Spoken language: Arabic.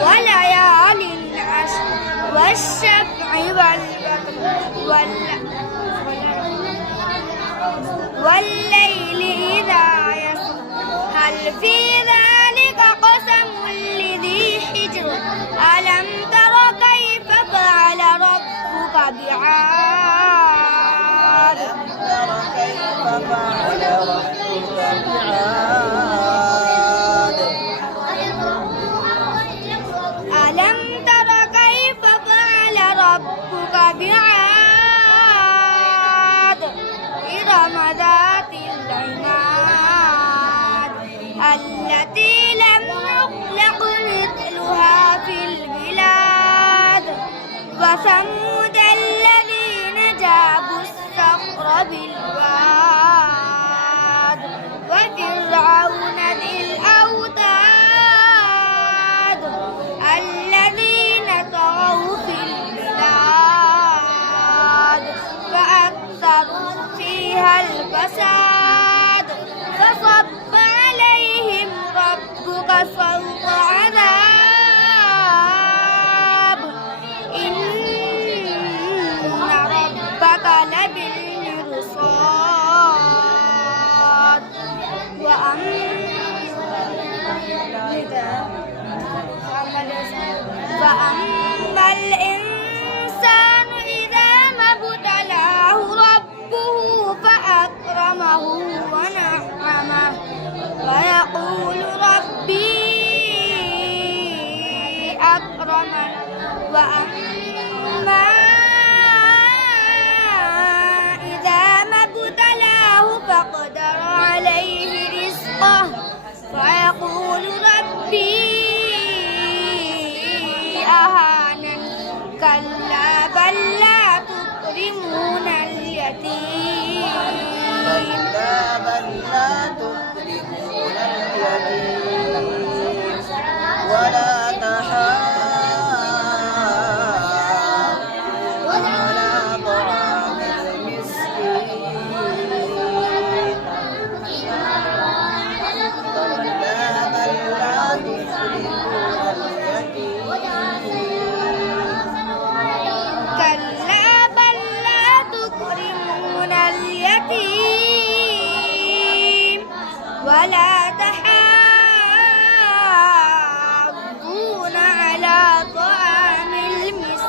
وليال عشر والشفع والوتر والليل إذا يسر هل في ذلك قسم لذي حجر ألم تر كيف فعل ربك بعاد ألم تر كيف فعل ربك بعاد إرم ذات العماد التي لم يخلق مثلها في البلاد وثمود الذين جابوا الصخر بالواد وفرعون ذي الأوتاد الذين طغوا في البلاد فأكثروا فيها الفساد فصب عليهم ربك صوت عذاب إن ربك لبالمرصاد فأما الإنسان إذا ما ابتلاه ربه فأكرمه ونعمه ويقول ربي أكرمن وأما إذا ما ابتلاه فقدر عليه رزقه فيقول ربي أهانن كلا بل لا تكرمون اليتيم ولا تحاضون على طعام المسكين كلا بل لا تكرمون اليتيم كلا بل لا تكرمون اليتيم ولا تحاضون على طعام المسكين